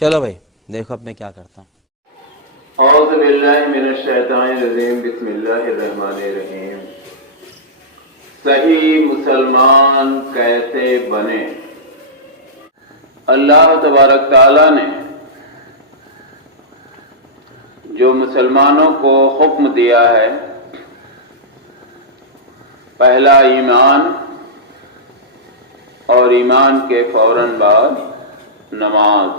چلو بھائی دیکھو اب میں کیا کرتا ہوں. اعوذ باللہ من الشیطان الرجیم بسم اللہ الرحمن الرحیم. صحیح مسلمان کیسے بنے؟ اللہ تبارک تعالیٰ نے جو مسلمانوں کو حکم دیا ہے، پہلا ایمان اور ایمان کے فوراً بعد نماز،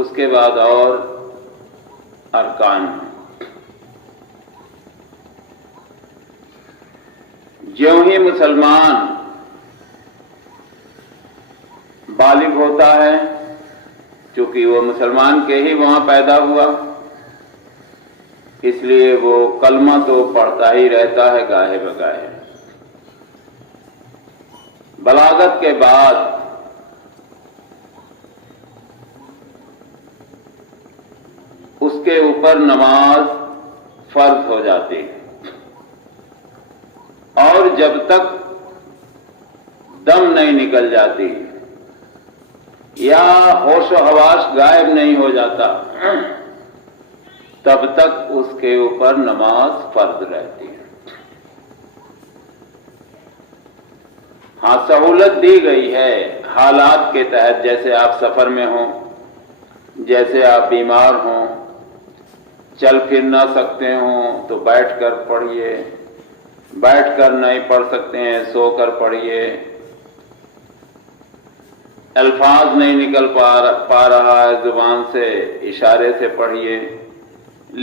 اس کے بعد اور ارکان. جو ہی مسلمان بالغ ہوتا ہے، چونکہ وہ مسلمان کے ہی وہاں پیدا ہوا، اس لیے وہ کلمہ تو پڑھتا ہی رہتا ہے گاہے بگاہے. بلاغت کے بعد اس کے اوپر نماز فرض ہو جاتی ہے، اور جب تک دم نہیں نکل جاتی یا ہوش و حواس غائب نہیں ہو جاتا، تب تک اس کے اوپر نماز فرض رہتی ہے. ہاں سہولت دی گئی ہے حالات کے تحت، جیسے آپ سفر میں ہوں، جیسے آپ بیمار ہوں، چل پھر نہ سکتے ہوں تو بیٹھ کر پڑھیے، بیٹھ کر نہیں پڑھ سکتے ہیں سو کر پڑھیے، الفاظ نہیں نکل پا رہا ہے زبان سے، اشارے سے پڑھیے،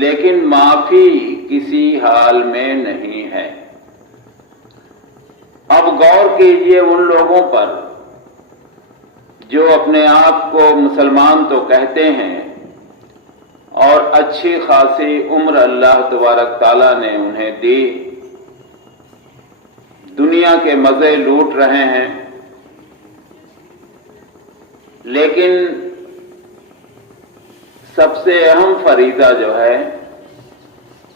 لیکن معافی کسی حال میں نہیں ہے. اب غور کیجئے ان لوگوں پر جو اپنے آپ کو مسلمان تو کہتے ہیں اور اچھی خاصی عمر اللہ تبارک تعالیٰ نے انہیں دی، دنیا کے مزے لوٹ رہے ہیں، لیکن سب سے اہم فریضہ جو ہے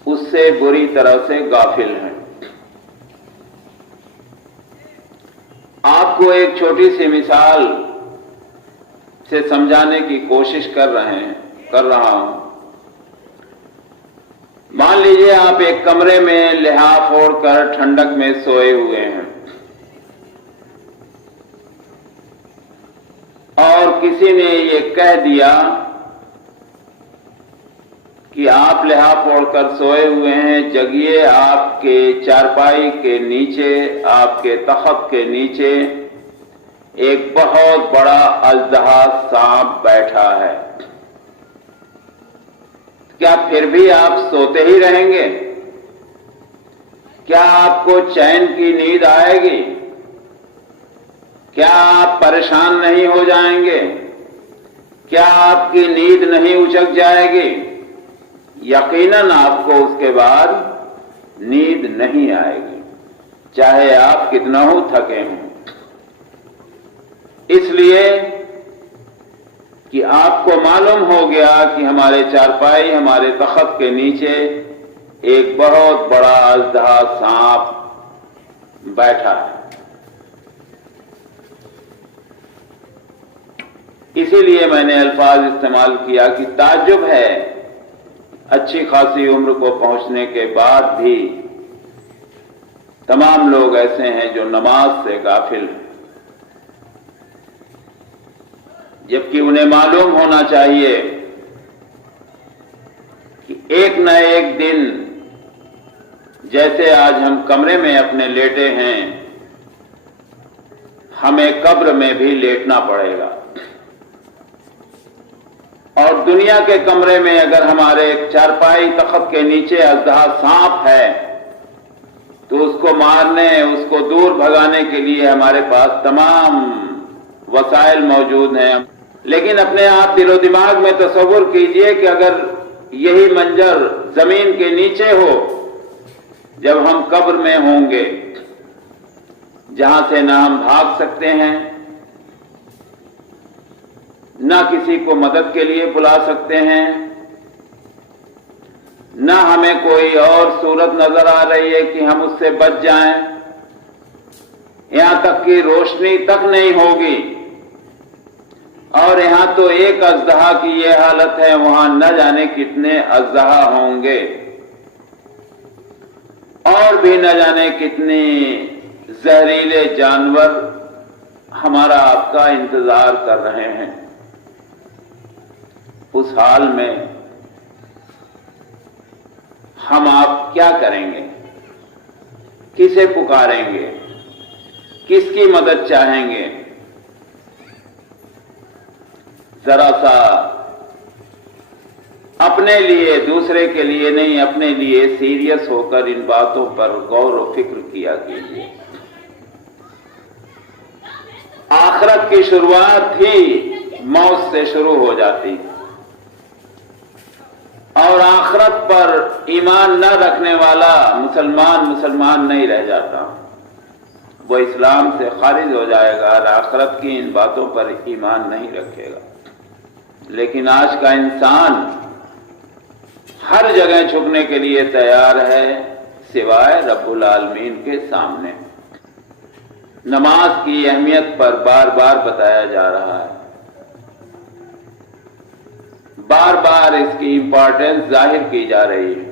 اس سے بری طرح سے غافل ہیں. آپ کو ایک چھوٹی سی مثال سے سمجھانے کی کوشش کر رہا ہوں. مان لیجئے آپ ایک کمرے میں لحاف اوڑھ کر ٹھنڈک میں سوئے ہوئے ہیں، اور کسی نے یہ کہہ دیا کہ آپ لحاف اوڑھ کر سوئے ہوئے ہیں، جگیے، آپ کے چارپائی کے نیچے، آپ کے تخت کے نیچے ایک بہت بڑا اژدہا سانپ بیٹھا ہے. کیا پھر بھی آپ سوتے ہی رہیں گے؟ کیا آپ کو چین کی نیند آئے گی؟ کیا آپ پریشان نہیں ہو جائیں گے؟ کیا آپ کی نیند نہیں اچک جائے گی؟ یقیناً آپ کو اس کے بعد نیند نہیں آئے گی، چاہے آپ کتنا ہو تھکے ہوں. اس لیے کہ آپ کو معلوم ہو گیا کہ ہمارے چارپائی، ہمارے تخت کے نیچے ایک بہت بڑا اژدہا سانپ بیٹھا ہے. اسی لیے میں نے الفاظ استعمال کیا کہ تعجب ہے اچھی خاصی عمر کو پہنچنے کے بعد بھی تمام لوگ ایسے ہیں جو نماز سے غافل ہیں، جبکہ انہیں معلوم ہونا چاہیے کہ ایک نہ ایک دن، جیسے آج ہم کمرے میں اپنے لیٹے ہیں، ہمیں قبر میں بھی لیٹنا پڑے گا. اور دنیا کے کمرے میں اگر ہمارے چارپائی تخت کے نیچے اژدہا سانپ ہے تو اس کو مارنے، اس کو دور بھگانے کے لیے ہمارے پاس تمام وسائل موجود ہیں. لیکن اپنے آپ دل و دماغ میں تصور کیجئے کہ اگر یہی منظر زمین کے نیچے ہو، جب ہم قبر میں ہوں گے، جہاں سے نہ ہم بھاگ سکتے ہیں، نہ کسی کو مدد کے لیے بلا سکتے ہیں، نہ ہمیں کوئی اور صورت نظر آ رہی ہے کہ ہم اس سے بچ جائیں، یہاں تک کہ روشنی تک نہیں ہوگی، اور یہاں تو ایک اژدہا کی یہ حالت ہے، وہاں نہ جانے کتنے اژدہا ہوں گے، اور بھی نہ جانے کتنے زہریلے جانور ہمارا آپ کا انتظار کر رہے ہیں۔ اس حال میں ہم آپ کیا کریں گے؟ کسے پکاریں گے؟ کس کی مدد چاہیں گے؟ ذرا سا اپنے لیے، دوسرے کے لیے نہیں، اپنے لیے سیریس ہو کر ان باتوں پر غور و فکر کیا کیجیے۔ آخرت کی شروعات ہی موت سے شروع ہو جاتی، اور آخرت پر ایمان نہ رکھنے والا مسلمان نہیں رہ جاتا، وہ اسلام سے خارج ہو جائے گا اور آخرت کی ان باتوں پر ایمان نہیں رکھے گا۔ لیکن آج کا انسان ہر جگہ جھکنے کے لیے تیار ہے سوائے رب العالمین کے سامنے۔ نماز کی اہمیت پر بار بار بتایا جا رہا ہے، بار بار اس کی امپورٹنس ظاہر کی جا رہی ہے،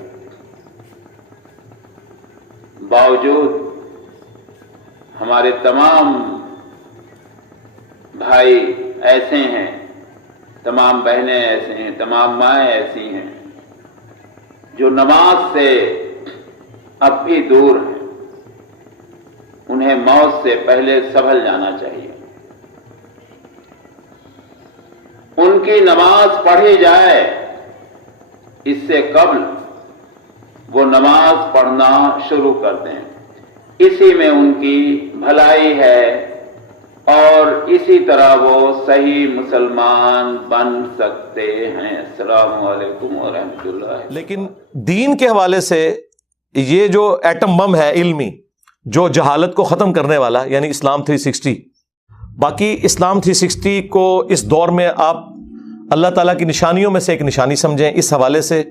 باوجود ہمارے تمام بھائی ایسے ہیں، تمام بہنیں ایسے ہیں، تمام مائیں ایسی ہیں جو نماز سے اب بھی دور ہیں۔ انہیں موت سے پہلے سنبھل جانا چاہیے، ان کی نماز پڑھی جائے اس سے قبل وہ نماز پڑھنا شروع کر دیں، اسی میں ان کی بھلائی ہے، اور اسی طرح وہ صحیح مسلمان بن سکتے ہیں۔ السلام علیکم ورحمۃ اللہ۔ لیکن دین کے حوالے سے یہ جو ایٹم بم ہے علمی، جو جہالت کو ختم کرنے والا، یعنی اسلام 360، باقی اسلام 360 کو اس دور میں آپ اللہ تعالیٰ کی نشانیوں میں سے ایک نشانی سمجھیں۔ اس حوالے سے